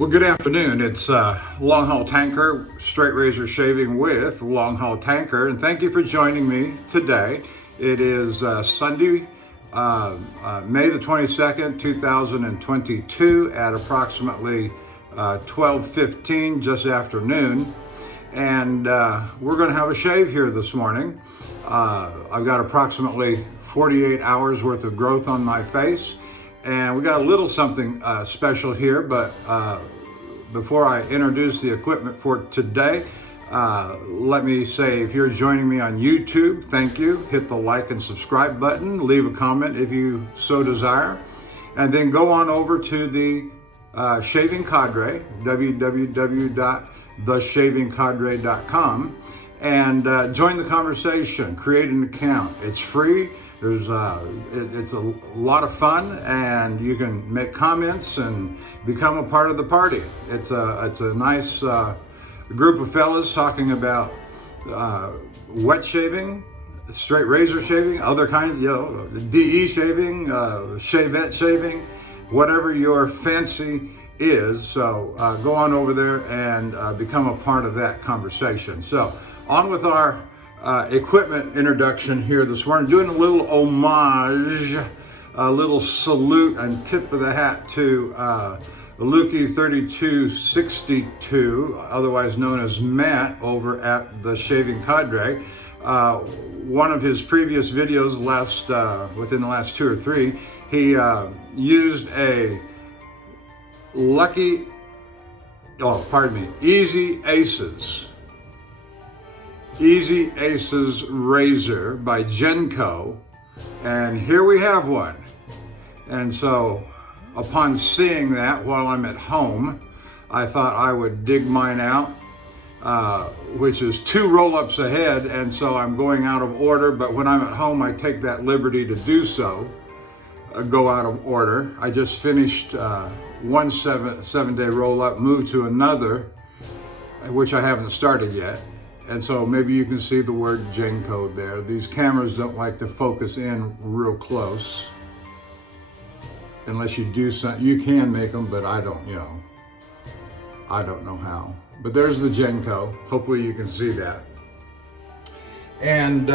Well, good afternoon. It's Longhaultanker, straight razor shaving with Longhaultanker, and thank you for joining me today. It is Sunday, May the 22nd, 2022 at approximately 12:15, just after noon, and we're going to have a shave here this morning. I've got approximately 48 hours worth of growth on my face. And we got a little something special here, but before I introduce the equipment for today, let me say, if you're joining me on YouTube, thank you. Hit the like and subscribe button, leave a comment if you so desire, and then go on over to the Shaving Candre, www.theshavingcandre.com, and join the conversation, create an account. It's free. It's a lot of fun, and you can make comments and become a part of the party. It's a nice group of fellas talking about wet shaving, straight razor shaving, other kinds, DE shaving, shavette shaving, whatever your fancy is. So go on over there and become a part of that conversation. So on with our equipment introduction here this morning, doing a little homage, a little salute and tip of the hat to the Lukey 3262, otherwise known as Matt, over at the Shaving Candre. One of his previous videos, within the last 2 or 3, he used a Easy Aces razor by Genco, and here we have one. And so upon seeing that while I'm at home, I thought I would dig mine out, which is 2 roll-ups ahead, and so I'm going out of order, but when I'm at home I take that liberty to do so, go out of order. I just finished one 7-day roll-up, moved to another, which I haven't started yet. And so maybe you can see the word Genco there. These cameras don't like to focus in real close. Unless you do something, you can make them, but I don't know how. But there's the Genco. Hopefully you can see that. And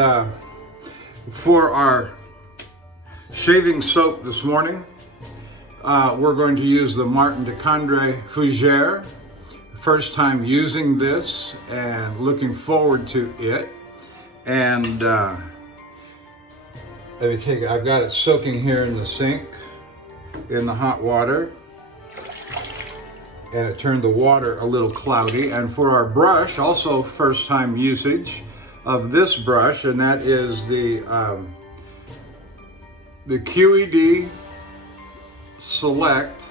for our shaving soap this morning, we're going to use the Candre Fougere. First time using this and looking forward to it. And I've got it soaking here in the sink in the hot water, and it turned the water a little cloudy. And for our brush, also first time usage of this brush, and that is the QED Select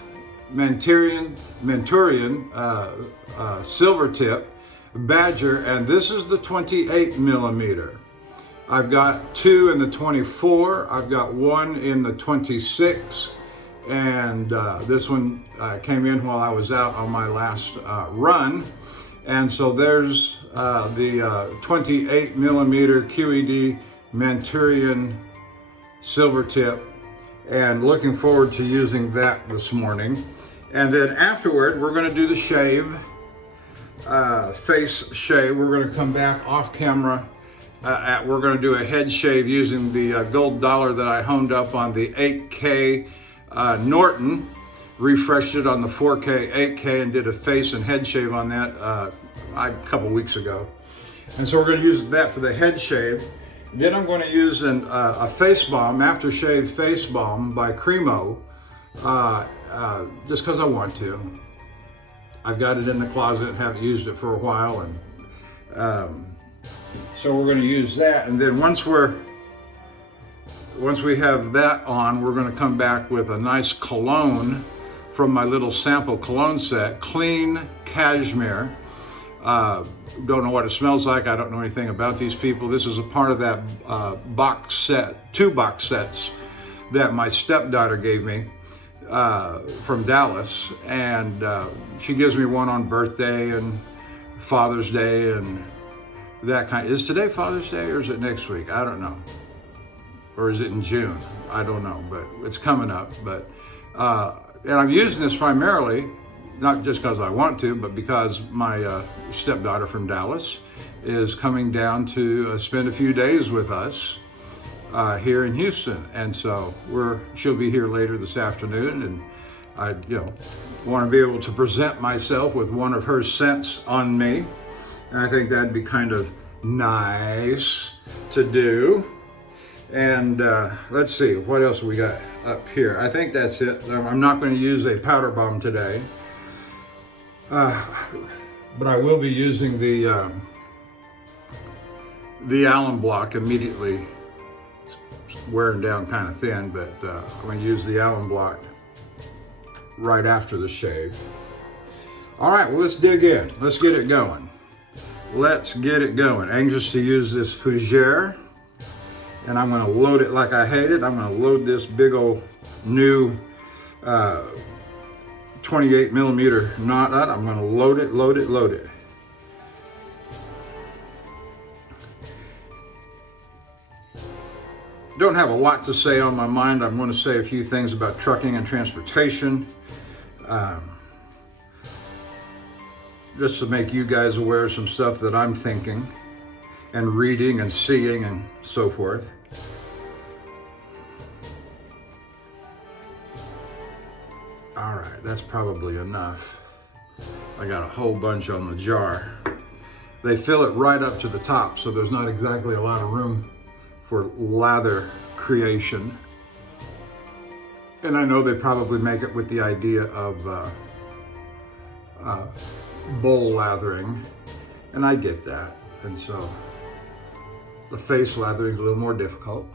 Menturian silver tip Badger, and this is the 28 millimeter. I've got 2 in the 24, I've got 1 in the 26, and this one came in while I was out on my last run. And so there's the 28 millimeter QED Menturian silver tip, and looking forward to using that this morning. And then afterward, we're going to do the shave, face shave. We're going to come back off camera. We're going to do a head shave using the gold dollar that I honed up on the 8K Norton. Refreshed it on the 4K, 8K, and did a face and head shave on that a couple weeks ago. And so we're going to use that for the head shave. Then I'm going to use a face balm, aftershave face balm by Cremo. Just because I want to. I've got it in the closet, haven't used it for a while, and so we're going to use that. And then once we have that on, we're going to come back with a nice cologne from my little sample cologne set, Clean Cashmere. Don't know what it smells like. I don't know anything about these people. This is a part of that box set, 2 box sets that my stepdaughter gave me from Dallas, and she gives me one on birthday and Father's Day and that kind. Is today Father's Day or is it next week? I don't know. Or is it in June? I don't know, but it's coming up. But and I'm using this primarily not just because I want to, but because my stepdaughter from Dallas is coming down to spend a few days with us here in Houston. And so she'll be here later this afternoon, and I want to be able to present myself with one of her scents on me. And I think that'd be kind of nice to do. And let's see, what else we got up here? I think that's it. I'm not going to use a powder bomb today, but I will be using the Allen block immediately. It's wearing down kind of thin, but I'm going to use the Allen block right after the shave. All right, well, let's dig in. Let's get it going. Let's get it going. Anxious to use this Fougere, and I'm going to load it like I hate it. I'm going to load this big old new 28 millimeter knot. I'm going to load it, load it, load it. Don't have a lot to say on my mind. I'm going to say a few things about trucking and transportation. Just to make you guys aware of some stuff that I'm thinking and reading and seeing and so forth. All right, that's probably enough. I got a whole bunch on the jar. They fill it right up to the top, so there's not exactly a lot of room for lather creation. And I know they probably make it with the idea of bowl lathering, and I get that. And so the face lathering is a little more difficult.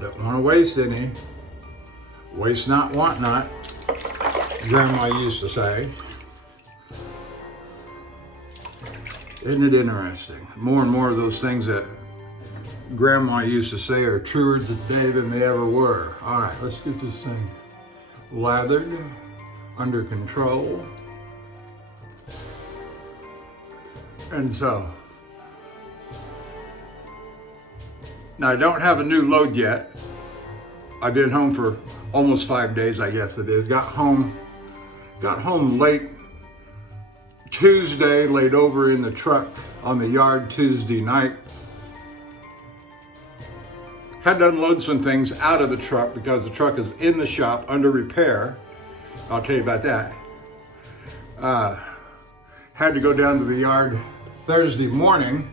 Don't want to waste any. Waste not, want not, Grandma used to say. Isn't it interesting? More and more of those things that Grandma used to say are truer today than they ever were. All right, let's get this thing lathered, under control. And so, now I don't have a new load yet. I've been home for almost 5 days, I guess it is. Got home late Tuesday, laid over in the truck on the yard Tuesday night. Had to unload some things out of the truck because the truck is in the shop under repair. I'll tell you about that. Had to go down to the yard Thursday morning.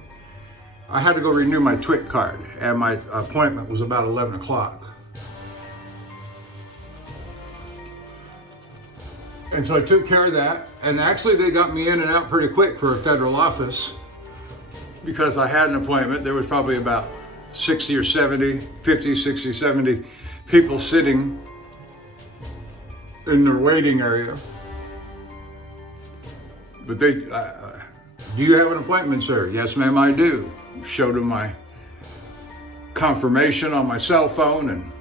I had to go renew my TWIC card, and my appointment was about 11 o'clock. And so I took care of that, and actually they got me in and out pretty quick for a federal office because I had an appointment. There was probably about 60 or 70, 50, 60, 70 people sitting in their waiting area. But they, do you have an appointment, sir? Yes, ma'am, I do. Showed them my confirmation on my cell phone, and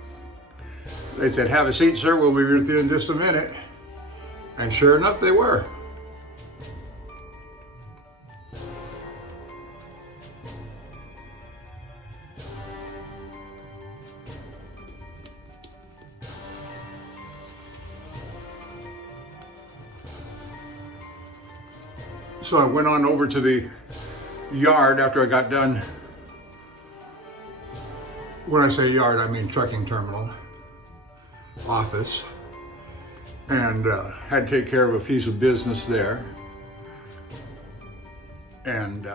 they said, have a seat, sir, we'll be with you in just a minute. And sure enough, they were. So I went on over to the yard after I got done. When I say yard, I mean trucking terminal office. And had to take care of a piece of business there, and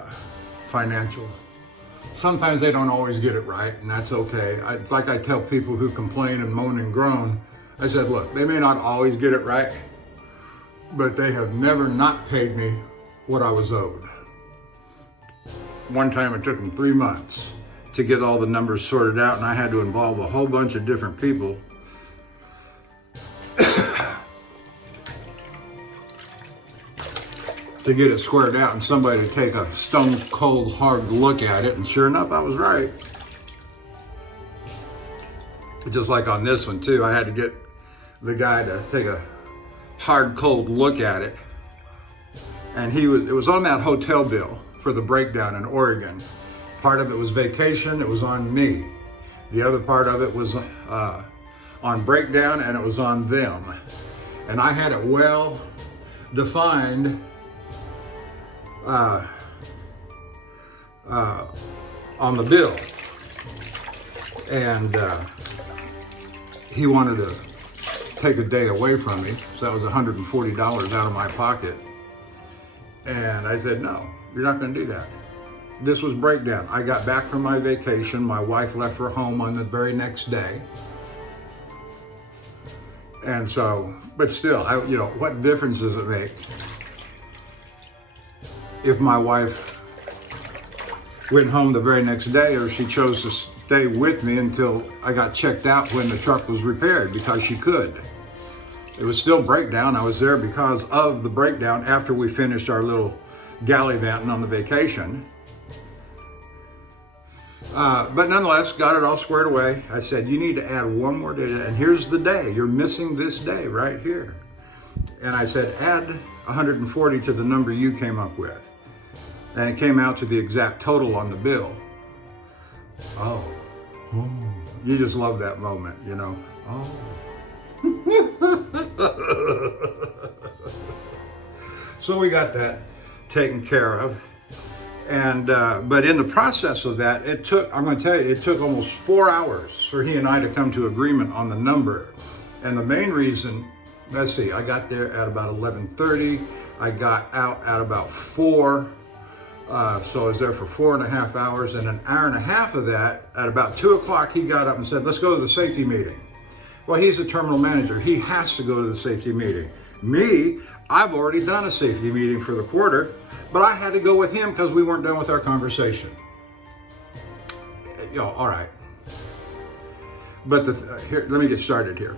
financial. Sometimes they don't always get it right, and that's okay. Like I tell people who complain and moan and groan, I said, look, they may not always get it right, but they have never not paid me what I was owed. One time it took them 3 months to get all the numbers sorted out, and I had to involve a whole bunch of different people to get it squared out, and somebody to take a stone cold hard look at it, and sure enough, I was right. Just like on this one too, I had to get the guy to take a hard, cold look at it. And it was on that hotel bill for the breakdown in Oregon. Part of it was vacation, it was on me. The other part of it was on breakdown, and it was on them. And I had it well defined on the bill. And he wanted to take a day away from me, so that was $140 out of my pocket. And I said, no, you're not going to do that. This was breakdown. I got back from my vacation. My wife left for home on the very next day. And so, but still, what difference does it make if my wife went home the very next day, or she chose to stay with me until I got checked out when the truck was repaired, because she could. It was still breakdown. I was there because of the breakdown after we finished our little gallivanting on the vacation. But nonetheless, got it all squared away. I said, you need to add one more day, and here's the day. You're missing this day right here. And I said, add 140 to the number you came up with. And it came out to the exact total on the bill. Oh, you just love that moment, Oh. So we got that taken care of. And but in the process of that, I'm going to tell you, it took almost 4 hours for he and I to come to agreement on the number. And the main reason, let's see, I got there at about 11:30. I got out at about 4. So I was there for 4.5 hours, and an hour and a half of that, at about 2 o'clock, he got up and said, let's go to the safety meeting. Well, he's a terminal manager. He has to go to the safety meeting. Me, I've already done a safety meeting for the quarter, but I had to go with him because we weren't done with our conversation. All right. But here, let me get started here.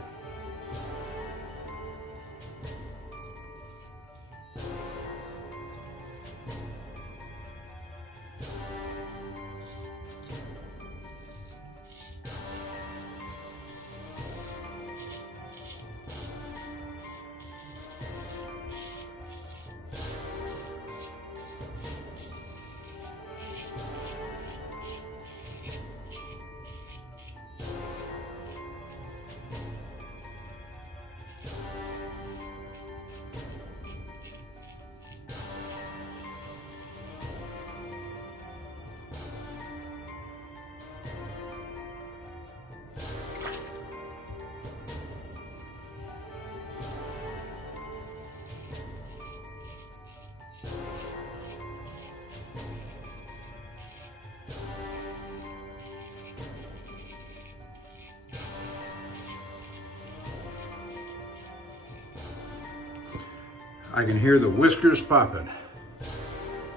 I can hear the whiskers popping.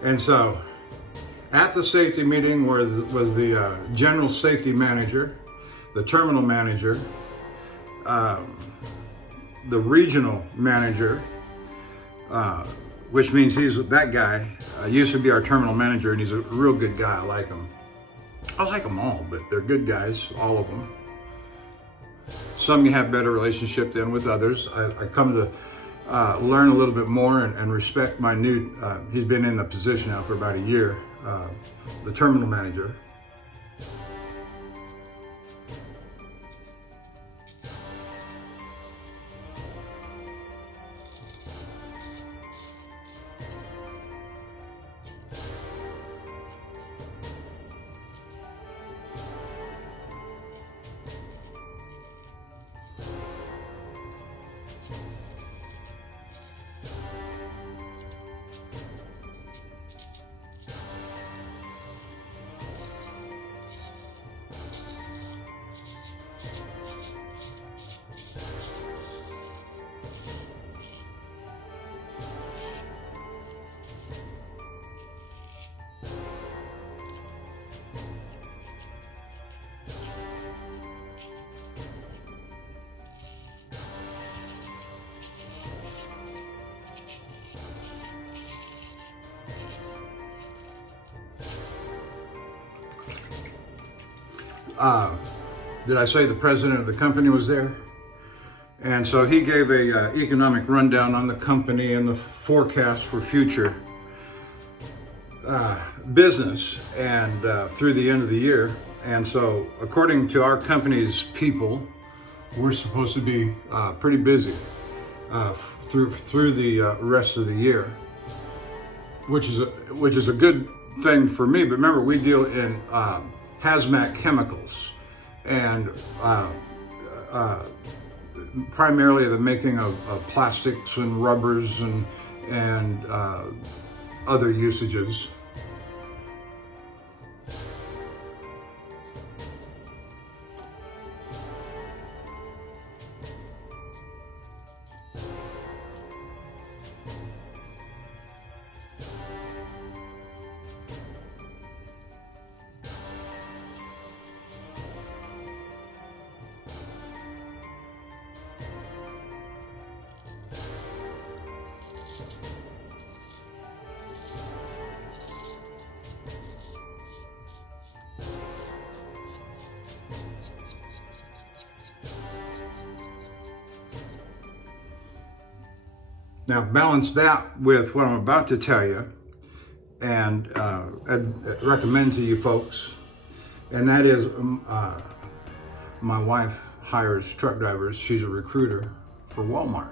And so at the safety meeting was the general safety manager, the terminal manager, the regional manager, which means that guy used to be our terminal manager, and he's a real good guy. I like him. I like them all, but they're good guys, all of them. Some you have better relationship than with others. I come to learn a little bit more and respect my new, he's been in the position now for about a year, the terminal manager. Did I say the president of the company was there? And so he gave a economic rundown on the company and the forecast for future business and through the end of the year. And so according to our company's people, we're supposed to be pretty busy through the rest of the year, which is a good thing for me. But remember, we deal in hazmat chemicals and primarily the making of plastics and rubbers and other usages. Now balance that with what I'm about to tell you and I'd recommend to you folks, and that is my wife hires truck drivers. She's a recruiter for Walmart.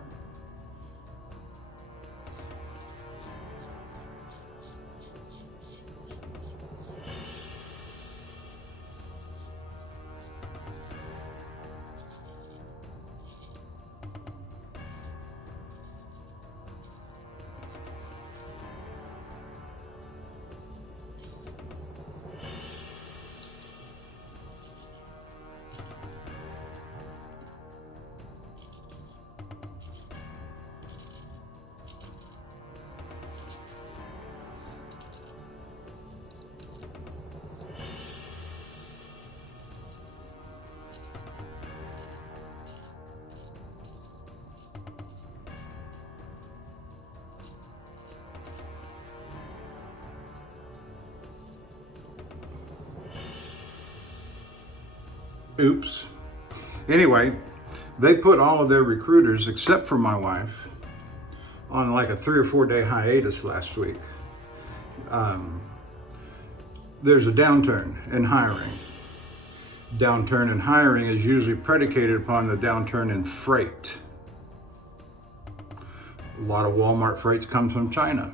Oops. Anyway, they put all of their recruiters, except for my wife, on like a 3 or 4 day hiatus last week. There's a downturn in hiring. Downturn in hiring is usually predicated upon the downturn in freight. A lot of Walmart freights comes from China.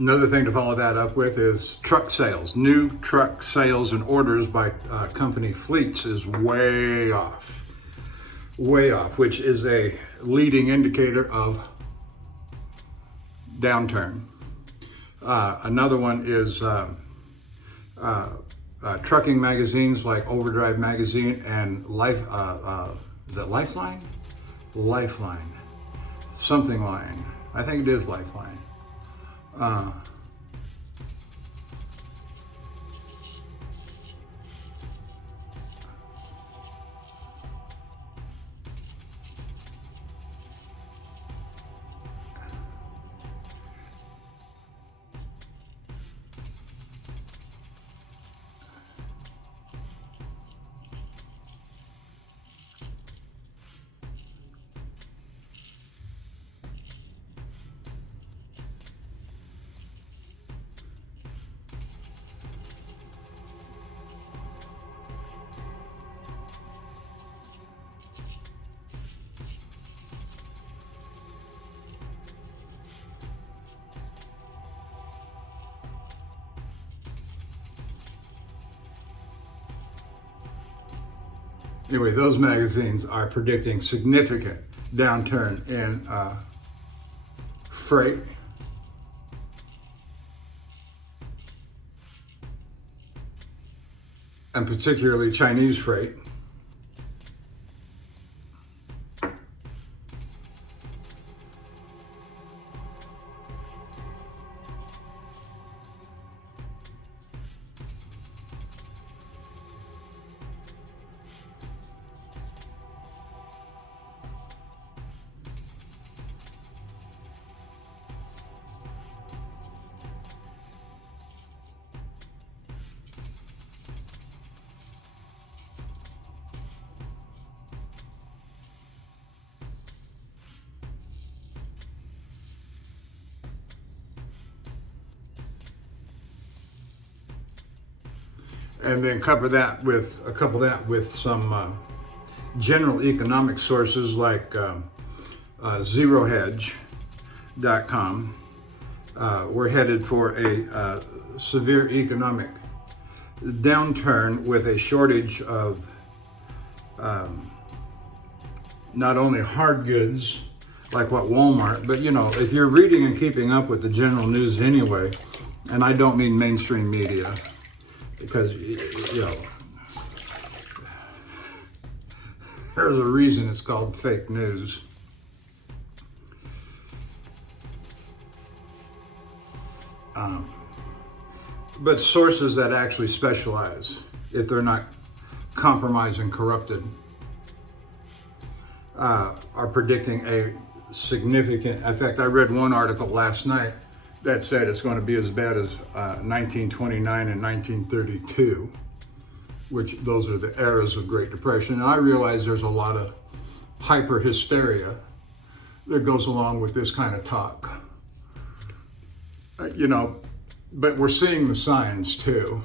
Another thing to follow that up with is truck sales. New truck sales and orders by company fleets is way off, which is a leading indicator of downturn. Another one is trucking magazines like Overdrive Magazine and is that Lifeline? Lifeline, something line. I think it is Lifeline. Anyway, those magazines are predicting significant downturn in freight. And particularly Chinese freight. And then couple that with some general economic sources like ZeroHedge.com. We're headed for a severe economic downturn with a shortage of not only hard goods like what Walmart, but you know, if you're reading and keeping up with the general news anyway, and I don't mean mainstream media, because, you know, there's a reason it's called fake news. But sources that actually specialize, if they're not compromised and corrupted, are predicting a significant, in fact, I read one article last night that said it's going to be as bad as 1929 and 1932, which those are the eras of Great Depression. And I realize there's a lot of hyper hysteria that goes along with this kind of talk. You know, but we're seeing the signs too.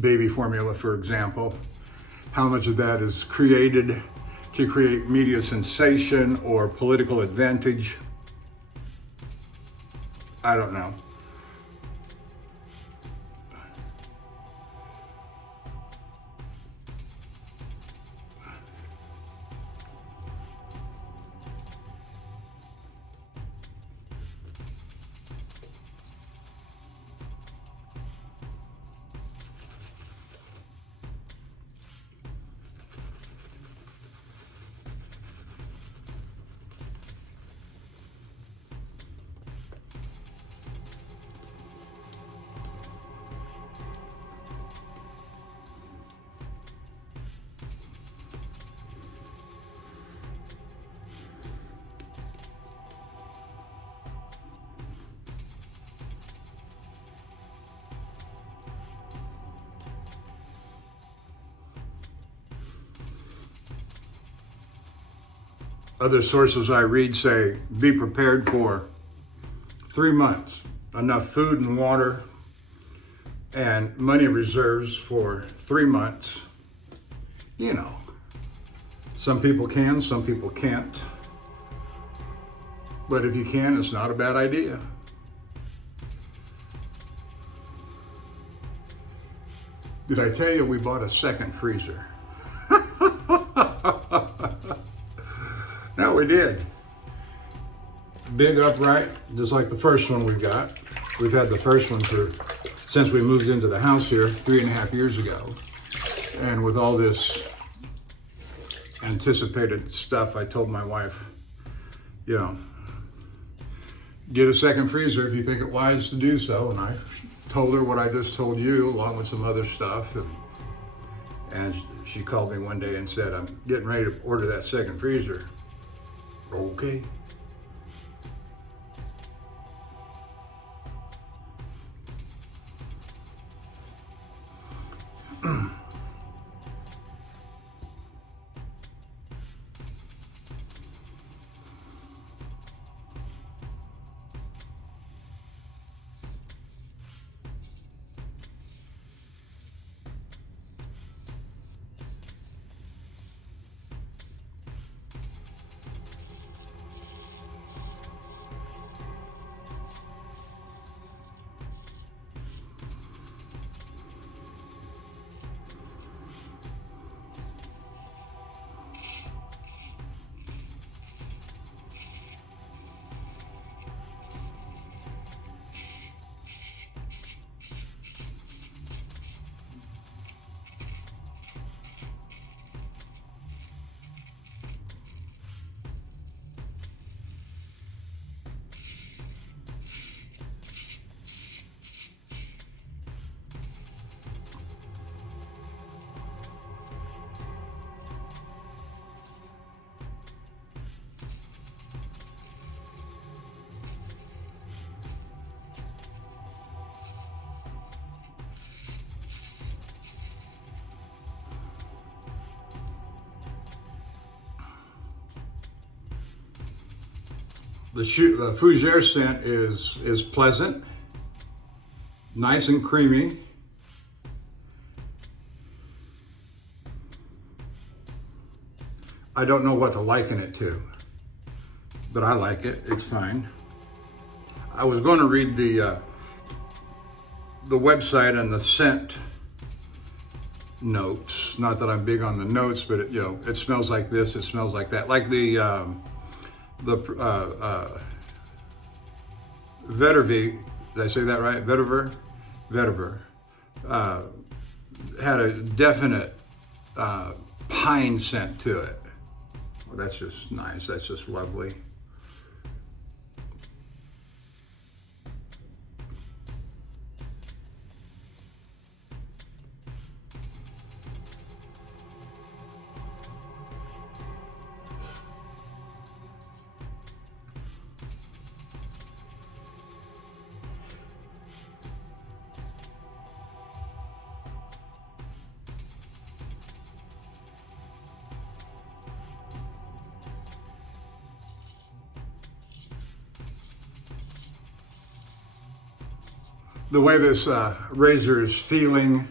Baby formula, for example, how much of that is created to create media sensation or political advantage, I don't know. Other sources I read say, be prepared for 3 months, enough food and water and money reserves for 3 months. You know, some people can, some people can't. But if you can, it's not a bad idea. Did I tell you we bought a second freezer? No, we did. Big upright, just like the first one we got. We've had the first one since we moved into the house here 3.5 years ago. And with all this anticipated stuff, I told my wife, you know, get a second freezer if you think it wise to do so. And I told her what I just told you, along with some other stuff. And she called me one day and said, I'm getting ready to order that second freezer. Okay. The Fougere scent is pleasant, nice and creamy. I don't know what to liken it to, but I like it. It's fine. I was going to read the website and the scent notes. Not that I'm big on the notes, but it smells like this. It smells like that. Like the Vetiver. Did I say that right? Vetiver had a definite pine scent to it. Well, that's just nice. That's just lovely. The way this razor is feeling,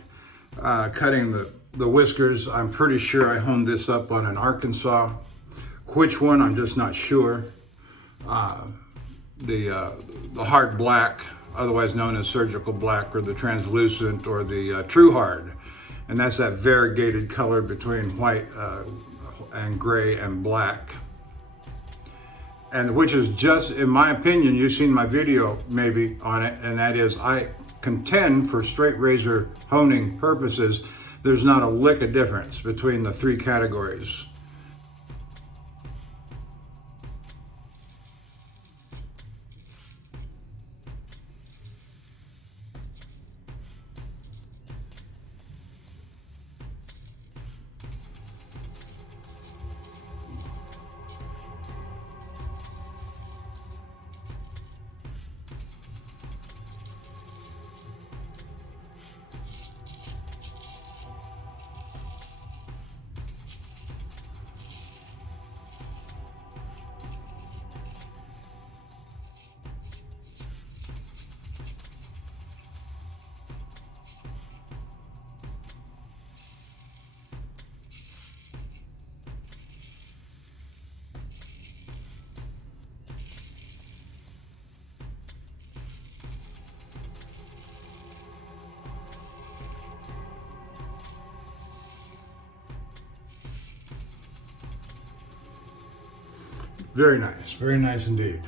cutting the whiskers, I'm pretty sure I honed this up on an Arkansas. Which one, I'm just not sure. The hard black, otherwise known as surgical black, or the translucent, or the true hard. And that's that variegated color between white and gray and black. And which is just, in my opinion, you've seen my video maybe on it, and that is, I contend for straight razor honing purposes, there's not a lick of difference between the three categories. Very nice indeed.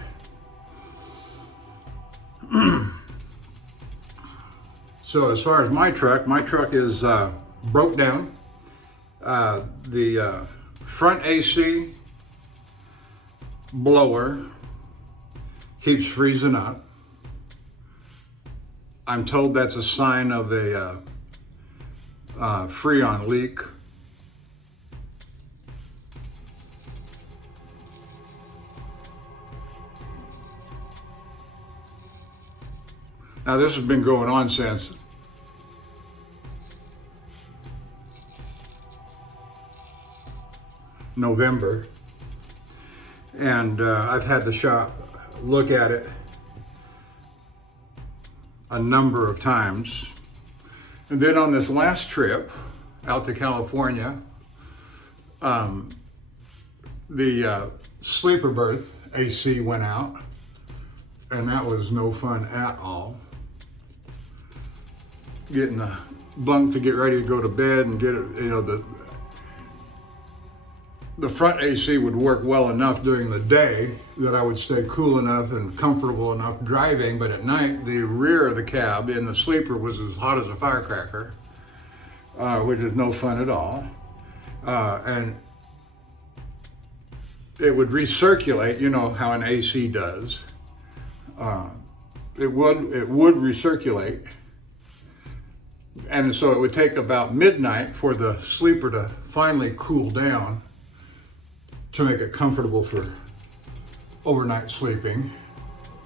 So as far as my truck is broke down. The front AC blower keeps freezing up. I'm told that's a sign of a Freon leak. Now this has been going on since November, and I've had the shop look at it a number of times. And then on this last trip out to California, the sleeper berth AC went out, and that was no fun at all. Getting the bunk to get ready to go to bed and get it, you know, the front AC would work well enough during the day that I would stay cool enough and comfortable enough driving, but at night the rear of the cab in the sleeper was as hot as a firecracker, which is no fun at all. And it would recirculate, you know how an AC does. It would recirculate. And so it would take about midnight for the sleeper to finally cool down to make it comfortable for overnight sleeping.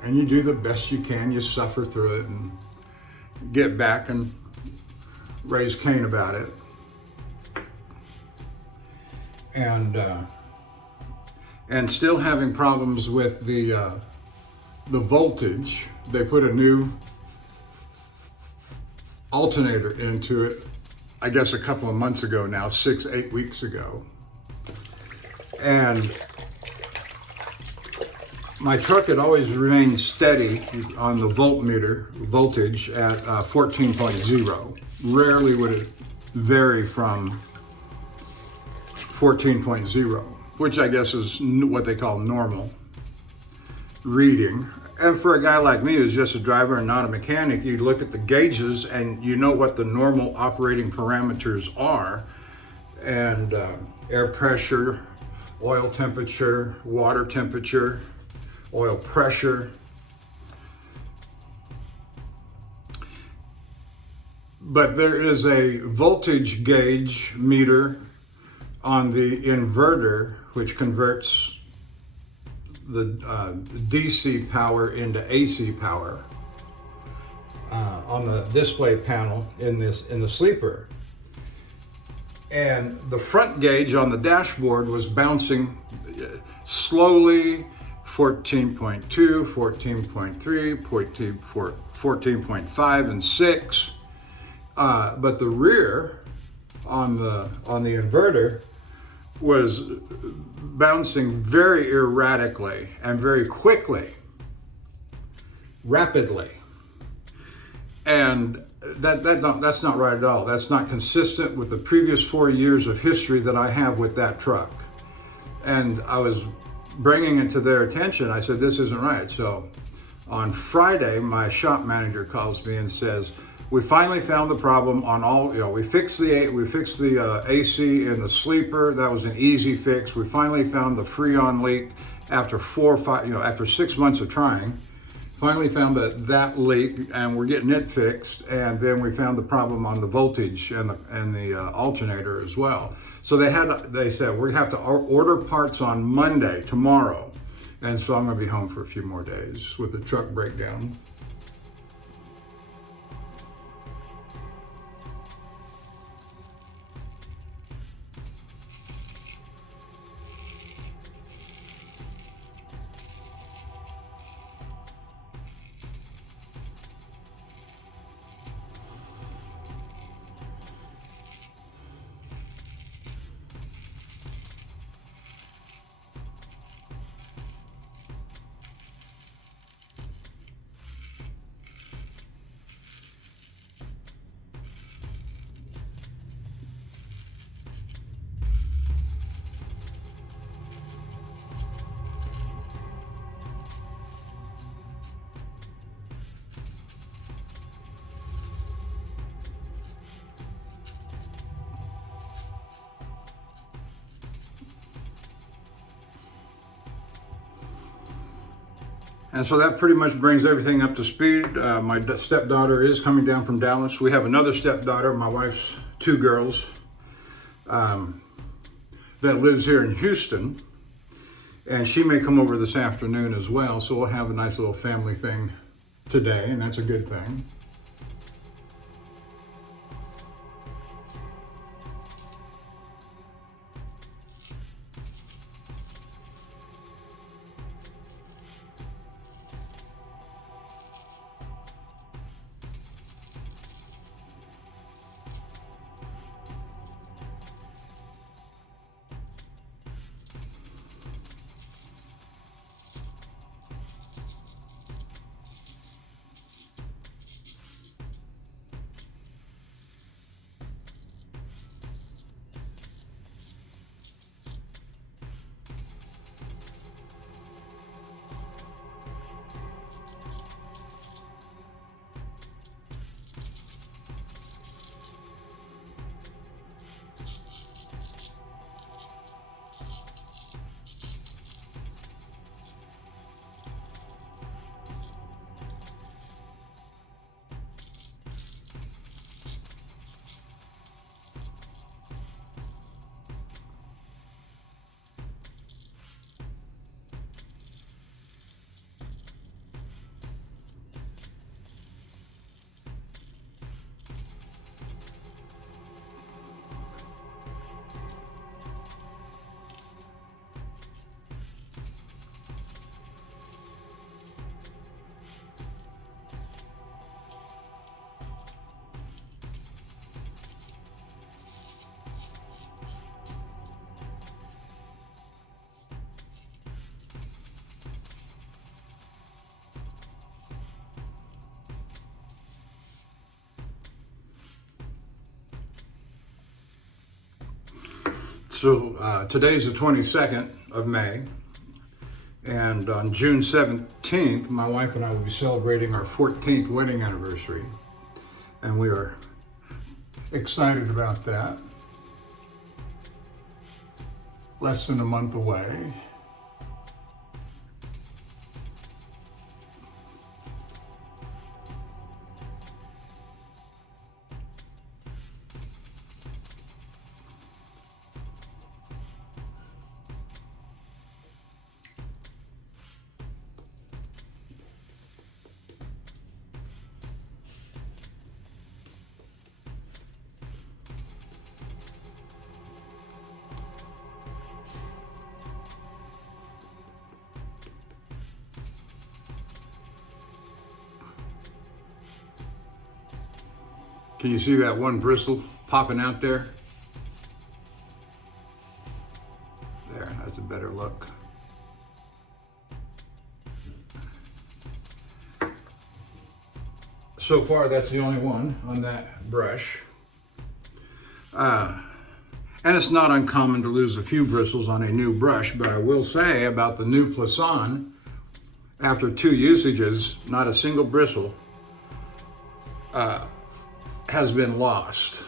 And you do the best you can, you suffer through it and get back and raise Cain about it. And and still having problems with the voltage. They put a new alternator into it, I guess a couple of months ago now, 6-8 weeks ago. And my truck had always remained steady on the voltage at 14.0. Rarely would it vary from 14.0, which I guess is what they call normal reading. And for a guy like me who's just a driver and not a mechanic, you look at the gauges and you know what the normal operating parameters are. And air pressure, oil temperature, water temperature, oil pressure. But there is a voltage gauge meter on the inverter which converts the DC power into AC power on the display panel in the sleeper. And the front gauge on the dashboard was bouncing slowly, 14.2, 14.3, 14.5, and 6. But the rear on the inverter was bouncing very erratically and very quickly, rapidly. And that's not right at all. That's not consistent with the previous 4 years of history that I have with that truck. And I was bringing it to their attention. I said, this isn't right. So on Friday, my shop manager calls me and says, we finally found the problem on all, we fixed the AC in the sleeper. That was an easy fix. We finally found the Freon leak after 4 or 5, after 6 months of trying. Finally found that leak, and we're getting it fixed. And then we found the problem on the voltage and the alternator as well. So they said we have to order parts on Monday, tomorrow. And so I'm going to be home for a few more days with the truck breakdown. And so that pretty much brings everything up to speed. My stepdaughter is coming down from Dallas. We have another stepdaughter, my wife's 2 girls, that lives here in Houston. And she may come over this afternoon as well. So we'll have a nice little family thing today, and that's a good thing. So today's the 22nd of May, and on June 17th, my wife and I will be celebrating our 14th wedding anniversary, and we are excited about that. Less than a month away. Can you see that one bristle popping out there? There, that's a better look. So far, that's the only one on that brush. And it's not uncommon to lose a few bristles on a new brush, but I will say about the new Plisson, after 2 usages, not a single bristle has been lost.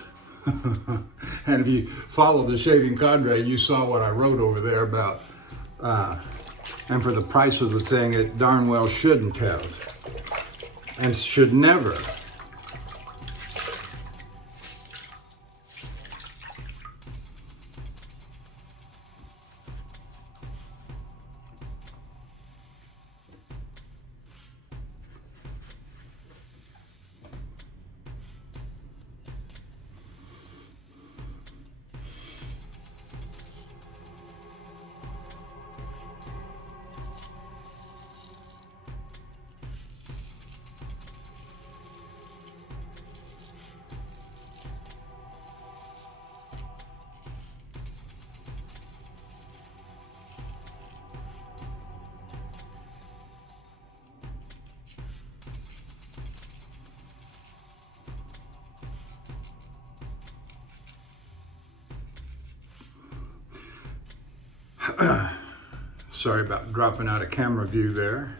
And if you follow the Shaving Candre, you saw what I wrote over there about, and for the price of the thing, it darn well shouldn't have, and should never. Sorry about dropping out of camera view there.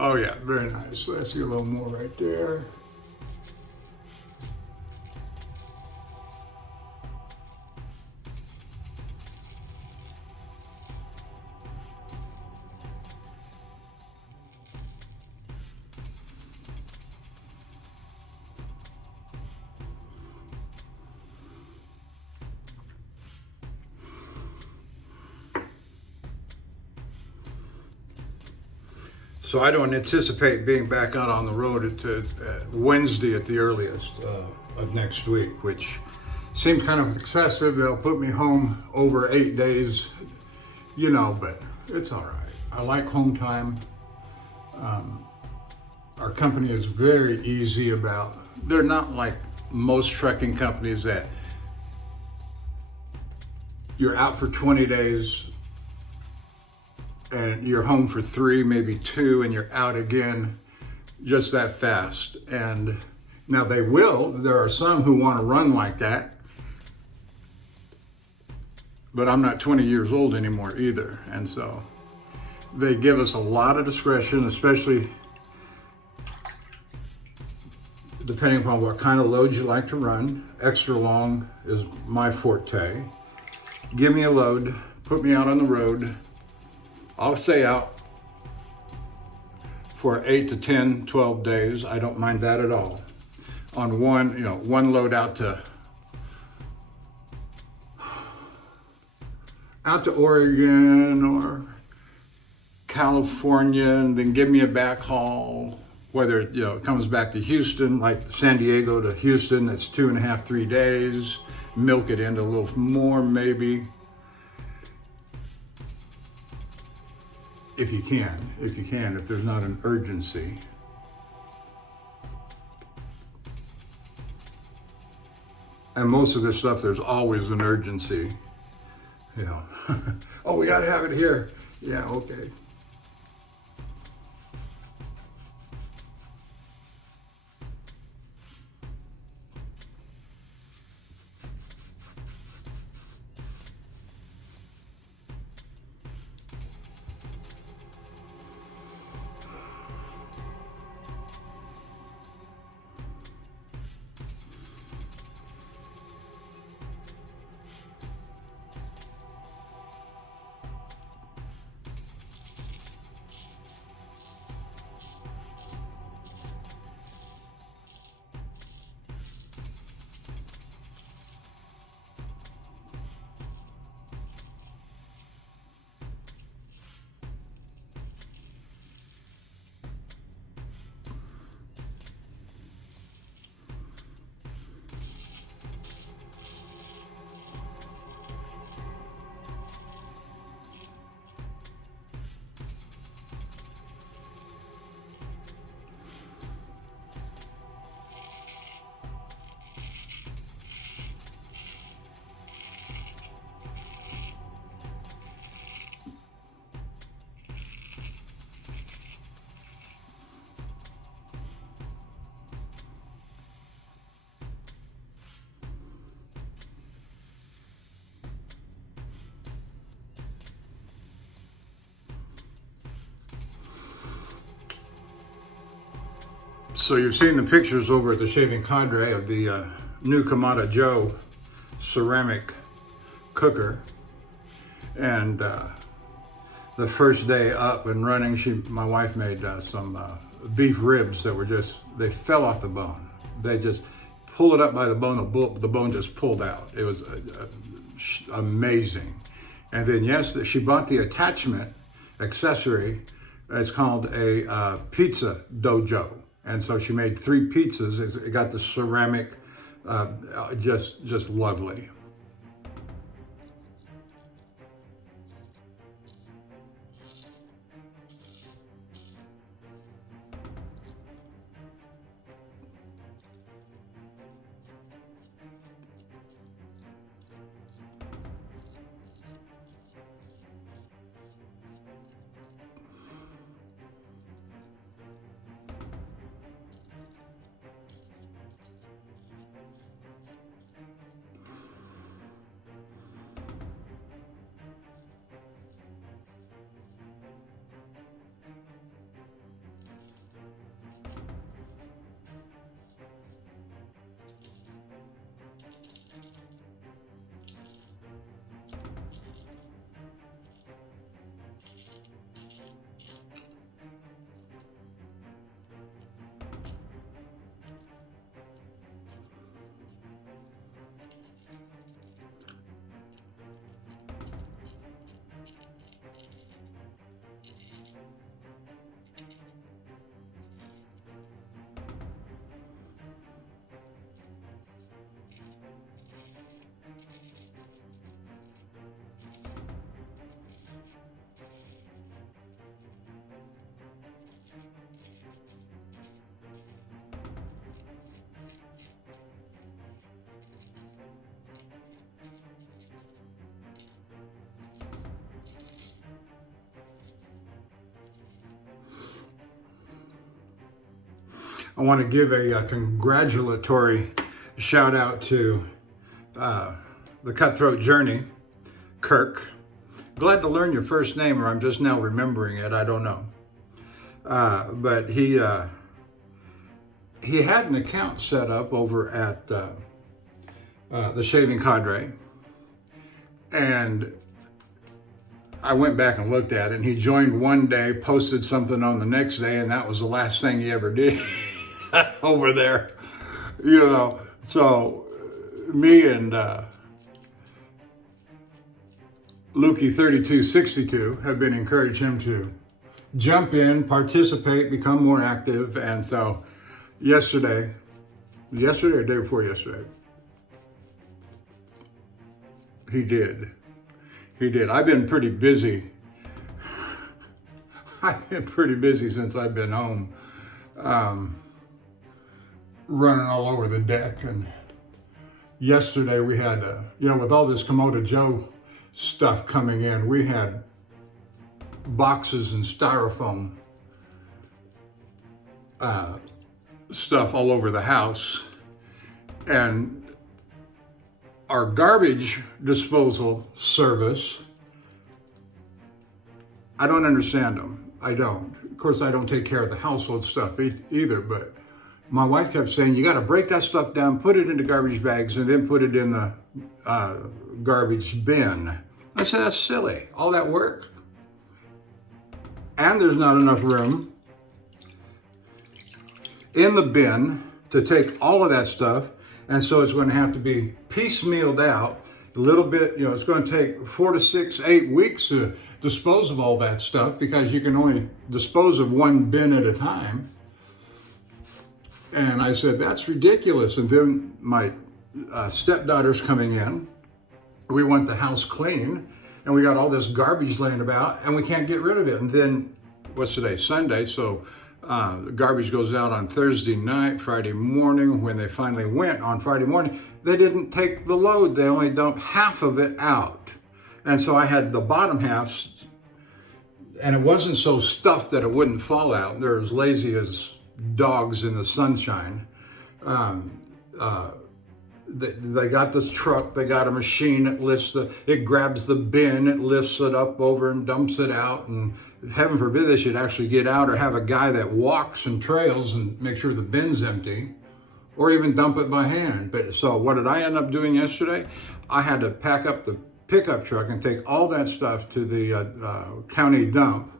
Oh yeah, very nice. Let's see a little more right there. So I don't anticipate being back out on the road at Wednesday at the earliest of next week, which seems kind of excessive. They'll put me home over 8 days, you know, but it's all right. I like home time. Our company is very easy about, they're not like most trucking companies that you're out for 20 days and you're home for 3, maybe 2, and you're out again just that fast. And now there are some who want to run like that, but I'm not 20 years old anymore either. And so they give us a lot of discretion, especially depending upon what kind of loads you like to run. Extra long is my forte. Give me a load, put me out on the road. I'll stay out for 8 to 10, 12 days. I don't mind that at all. On one load out to Oregon or California, and then give me a back haul, whether it comes back to Houston, like San Diego to Houston, that's 2.5, 3 days. Milk it into a little more maybe, if you can, if there's not an urgency. And most of this stuff, there's always an urgency. Oh, we got to have it here. Yeah, okay. So you've seen the pictures over at the Shaving Candre of the new Kamada Joe ceramic cooker. And the first day up and running, my wife made some beef ribs that were they fell off the bone. They just pull it up by the bone, the bone just pulled out. It was amazing. And then yes, she bought the attachment accessory. It's called a pizza dojo. And so she made 3 pizzas. It got the ceramic, just lovely. I want to give a congratulatory shout out to the Cutthroat Journey, Kirk. Glad to learn your first name, or I'm just now remembering it. I don't know. But he had an account set up over at the Shaving Candre, and I went back and looked at it, and he joined one day, posted something on the next day, and that was the last thing he ever did over there, you know. So me and Lukey3262 have been encouraging him to jump in, participate, become more active. And so yesterday or day before yesterday, he did. I've been pretty busy. I've been pretty busy since I've been home, running all over the deck. And yesterday we had, with all this Komodo Joe stuff coming in, we had boxes and styrofoam stuff all over the house. And our garbage disposal service, I don't understand them. I don't. Of course, I don't take care of the household stuff either, but my wife kept saying, you got to break that stuff down, put it into garbage bags, and then put it in the garbage bin. I said, that's silly, all that work. And there's not enough room in the bin to take all of that stuff. And so it's going to have to be piecemealed out a little bit. It's going to take 4 to 6, 8 weeks to dispose of all that stuff, because you can only dispose of one bin at a time. And I said, that's ridiculous. And then my stepdaughter's coming in. We want the house clean, and we got all this garbage laying about, and we can't get rid of it. And then, what's today? Sunday. So the garbage goes out on Thursday night, Friday morning. When they finally went on Friday morning, they didn't take the load. They only dumped half of it out. And so I had the bottom half, and it wasn't so stuffed that it wouldn't fall out. They're as lazy as dogs in the sunshine. They got this truck, they got a machine that it grabs the bin, it lifts it up over and dumps it out. And heaven forbid they should actually get out, or have a guy that walks and trails and make sure the bin's empty, or even dump it by hand. But so what did I end up doing yesterday? I had to pack up the pickup truck and take all that stuff to the county dump.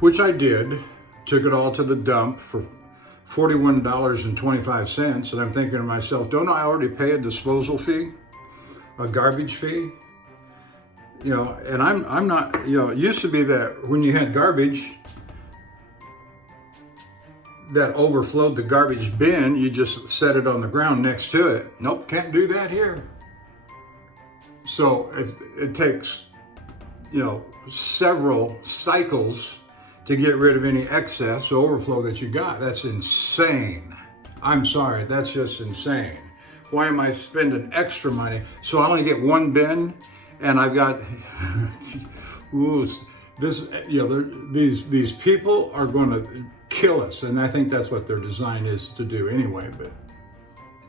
Which I did, took it all to the dump for $41.25, and I'm thinking to myself, don't I already pay a disposal fee, a garbage fee? And I'm not, it used to be that when you had garbage that overflowed the garbage bin, you just set it on the ground next to it. Nope, can't do that here. So it takes, several cycles to get rid of any excess overflow that you got. That's insane. I'm sorry, that's just insane. Why am I spending extra money? So I only get one bin, and I've got, these people are going to kill us, and I think that's what their design is to do anyway. But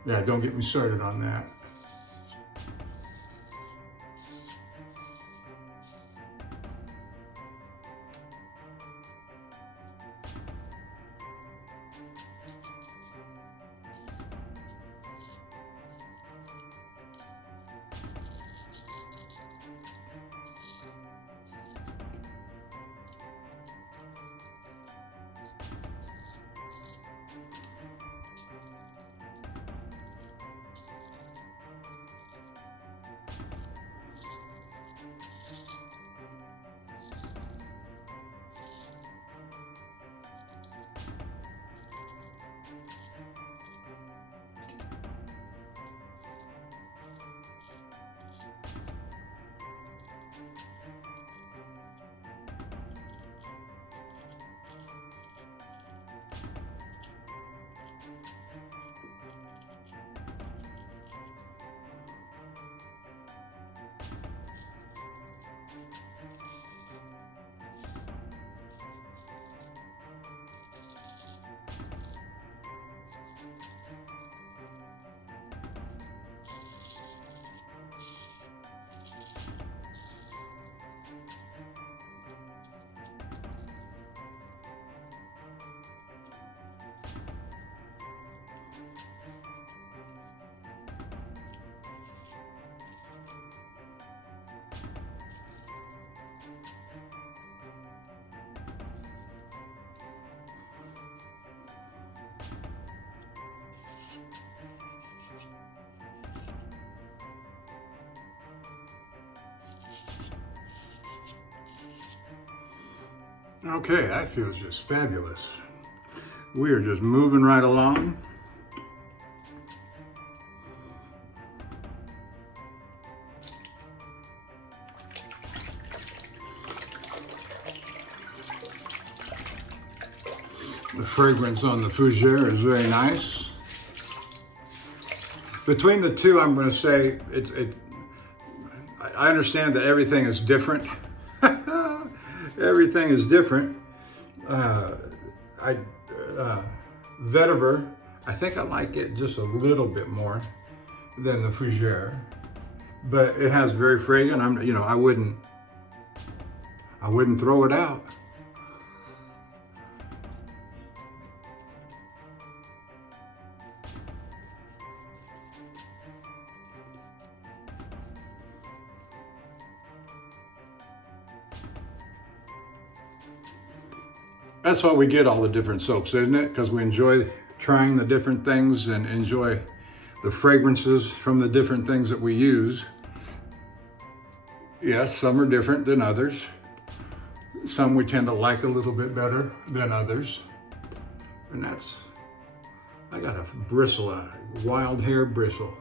yeah, don't get me started on that. Okay, that feels just fabulous. We are just moving right along. The fragrance on the Fougere is very nice. Between the two, I'm going to say I understand that everything is different. Everything is different. Vetiver, I think I like it just a little bit more than the Fougere, but it has very fragrant. I wouldn't throw it out. That's why we get all the different soaps, isn't it? Because we enjoy trying the different things and enjoy the fragrances from the different things that we use. Yes, some are different than others. Some we tend to like a little bit better than others. And I got a bristle, a wild hair bristle.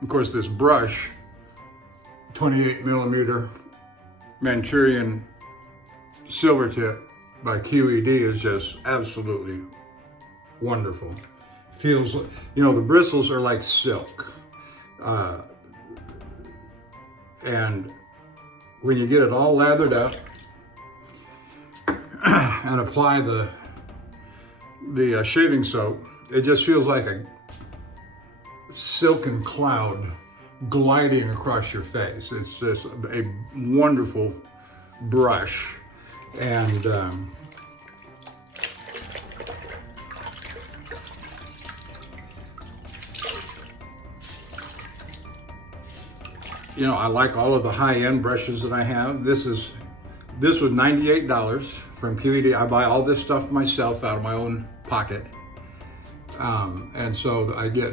Of course, this brush, 28 millimeter Manchurian silver tip by QED, is just absolutely wonderful. Feels, the bristles are like silk. And when you get it all lathered up and apply the shaving soap, it just feels like a silken cloud gliding across your face. It's just a wonderful brush. And I like all of the high-end brushes that I have. This was $98 from QED. I buy all this stuff myself out of my own pocket. And so I get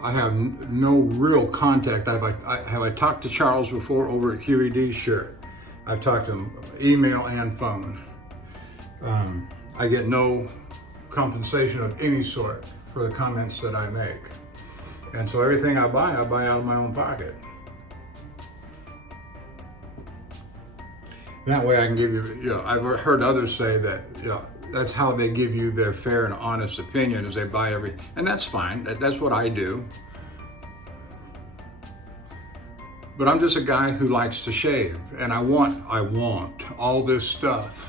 I have no real contact. Have I talked to Charles before over at QED? Sure. I've talked to him email and phone. I get no compensation of any sort for the comments that I make. And so everything I buy out of my own pocket. That way I can give you, I've heard others say that, that's how they give you their fair and honest opinion, is they buy everything. And that's fine, that's what I do. But I'm just a guy who likes to shave, and I want all this stuff.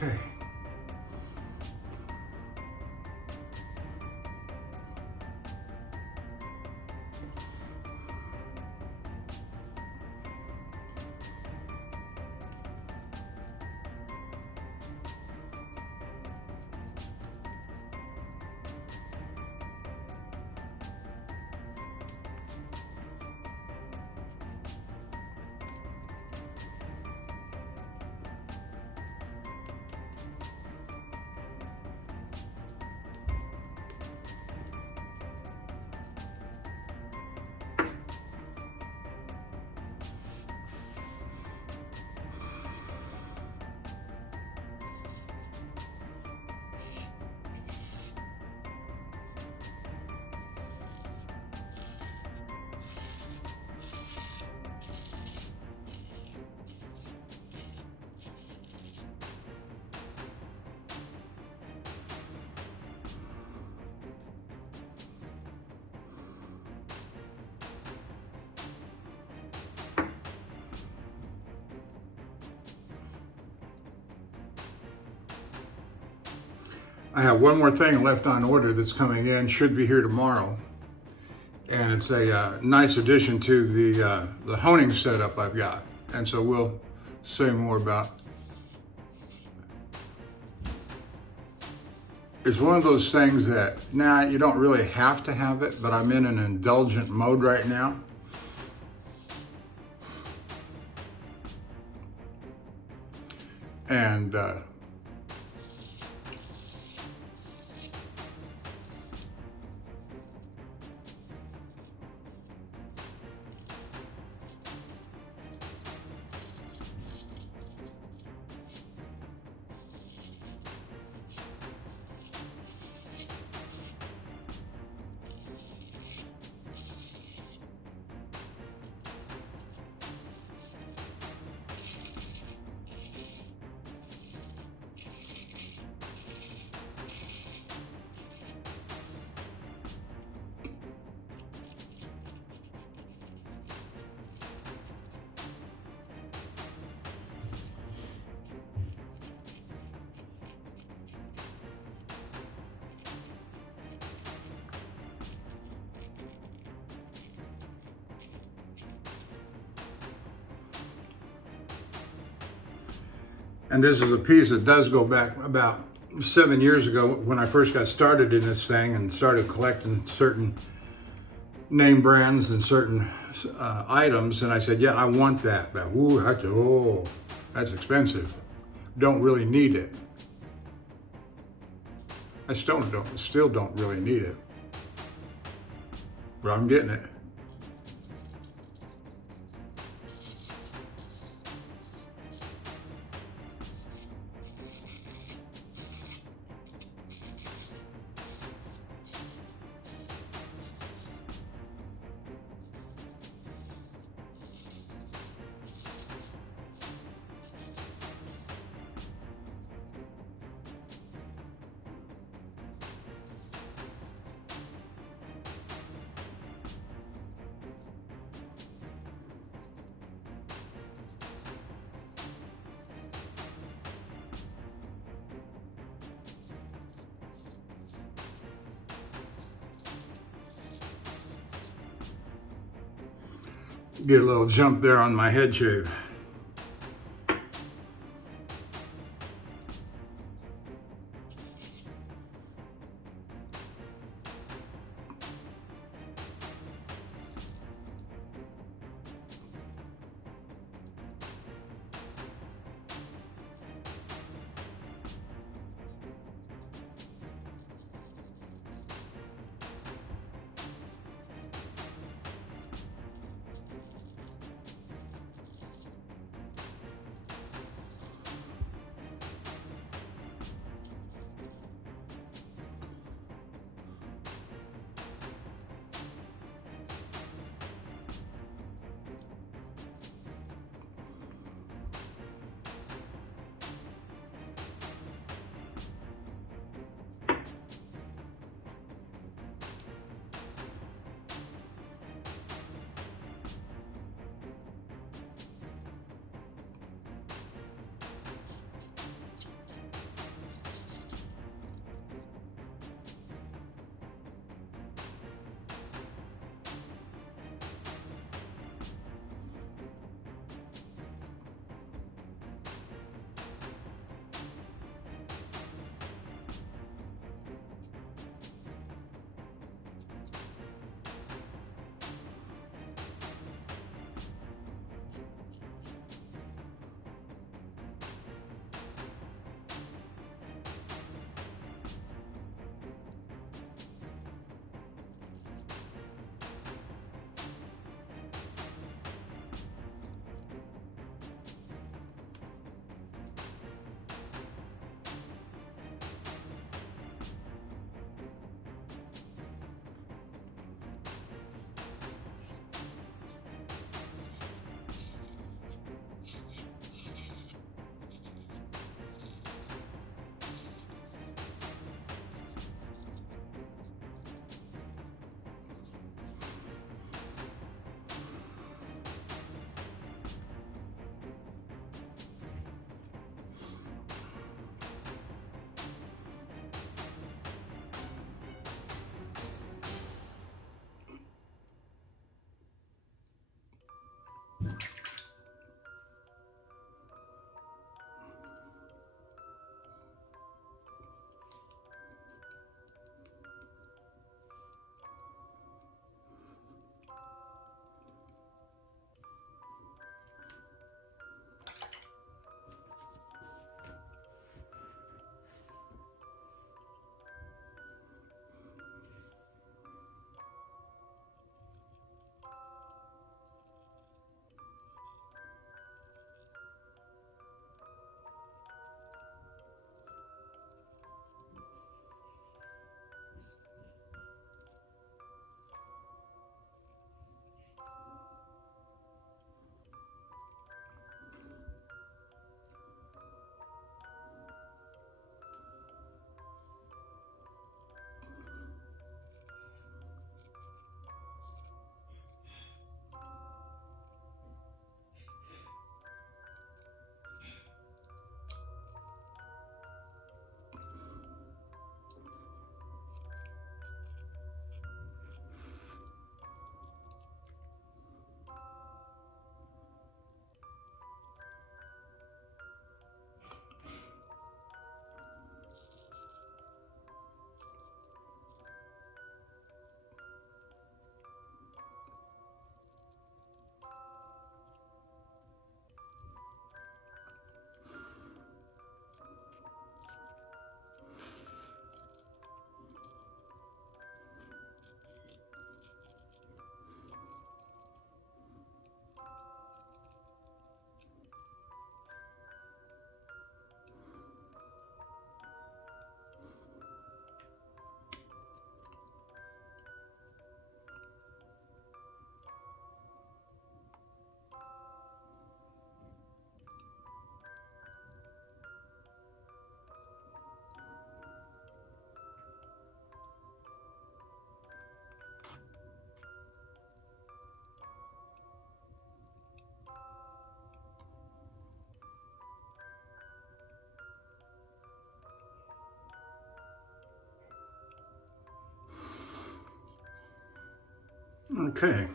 Okay. I have one more thing left on order that's coming in, should be here tomorrow. And it's a nice addition to the honing setup I've got. And so we'll say more about. It's one of those things that, you don't really have to have it, but I'm in an indulgent mode right now. And And this is a piece that does go back about 7 years ago when I first got started in this thing and started collecting certain name brands and certain items. And I said, yeah, I want that. But that's expensive. Don't really need it. I still don't really need it. But I'm getting it. Get a little jump there on my head shave. Okay.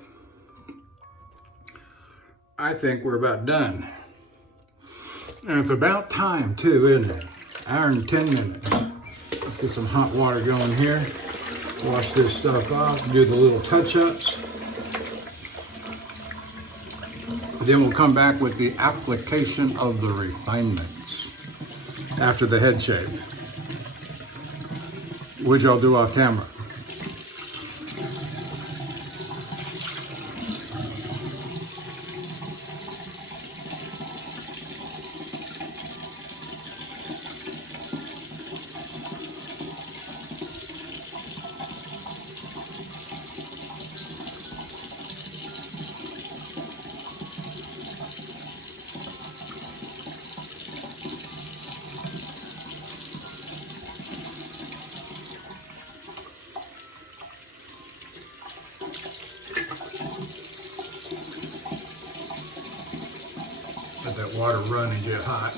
I think we're about done. And it's about time too, isn't it? Hour and 10 minutes. Let's get some hot water going here. Wash this stuff off, do the little touch-ups. Then we'll come back with the application of the refinements after the head shave, which I'll do off camera. Let that water run and get hot.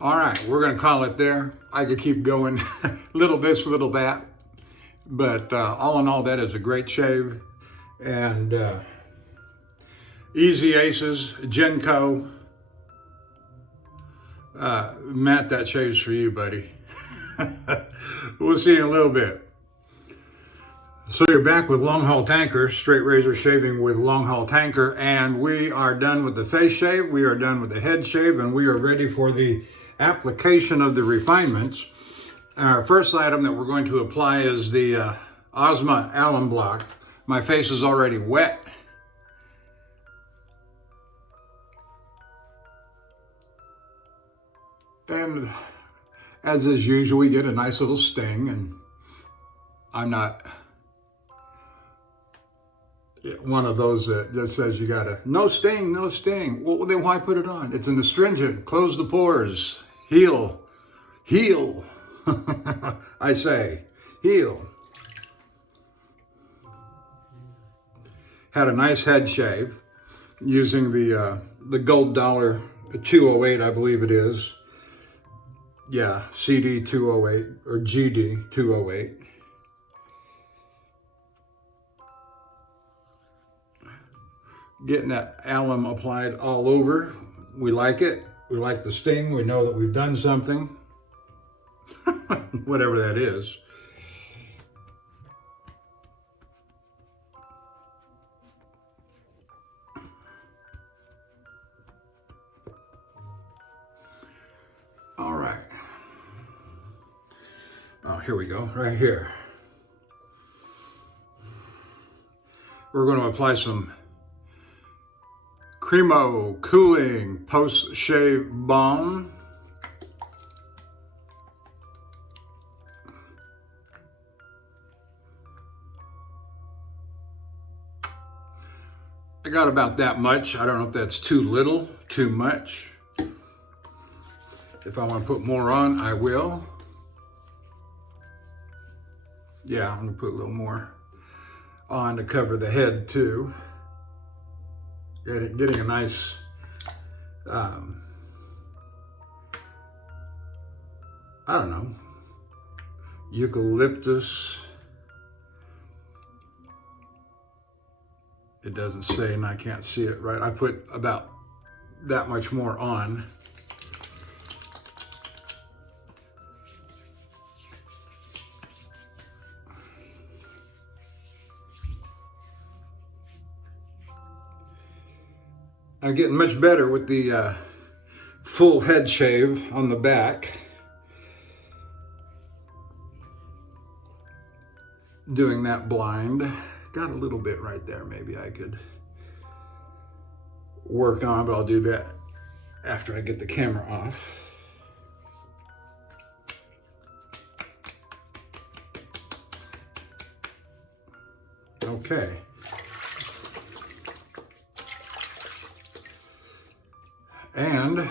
All right, we're gonna call it there. I could keep going, little this, little that, but all in all, that is a great shave. And Easy Aces, Genco. Matt, that shaves for you, buddy. We'll see you in a little bit. So you're back with Longhaultanker, straight razor shaving with Longhaultanker, and we are done with the face shave, we are done with the head shave, and we are ready for the application of the refinements. Our first item that we're going to apply is the Osma alum block. My face is already wet. And as is usual, we get a nice little sting, and I'm not one of those that just says you gotta, no sting, no sting. Well, then why put it on? It's an astringent, close the pores, heal, heal. I say, heal. Had a nice head shave using the gold dollar 208, I believe it is. Yeah, CD 208 or GD 208. getting that alum applied all over. We like it. We like the sting. We know that we've done something, whatever that is. All right. Oh, here we go, right here. We're going to apply some Cremo Cooling Post-Shave Balm. I got about that much. I don't know if that's too little, too much. If I want to put more on, I will. Yeah, I'm going to put a little more on to cover the head too. Getting a nice I don't know, eucalyptus. It doesn't say and I can't see it right. I put about that much more on. I'm getting much better with the full head shave on the back. Doing that blind. Got a little bit right there maybe I could work on, but I'll do that after I get the camera off. Okay. And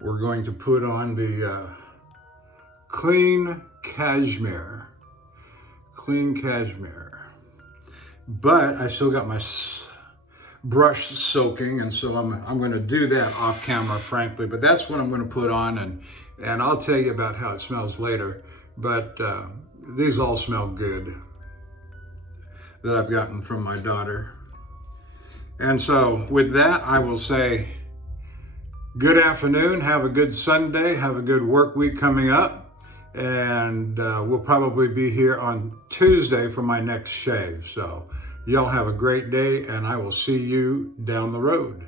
we're going to put on the clean cashmere. But I still got my brush soaking, and so I'm going to do that off camera, frankly. But that's what I'm going to put on, and I'll tell you about how it smells later. But these all smell good that I've gotten from my daughter. And so with that, I will say good afternoon, have a good Sunday, have a good work week coming up, and we'll probably be here on Tuesday for my next shave. So y'all have a great day, and I will see you down the road.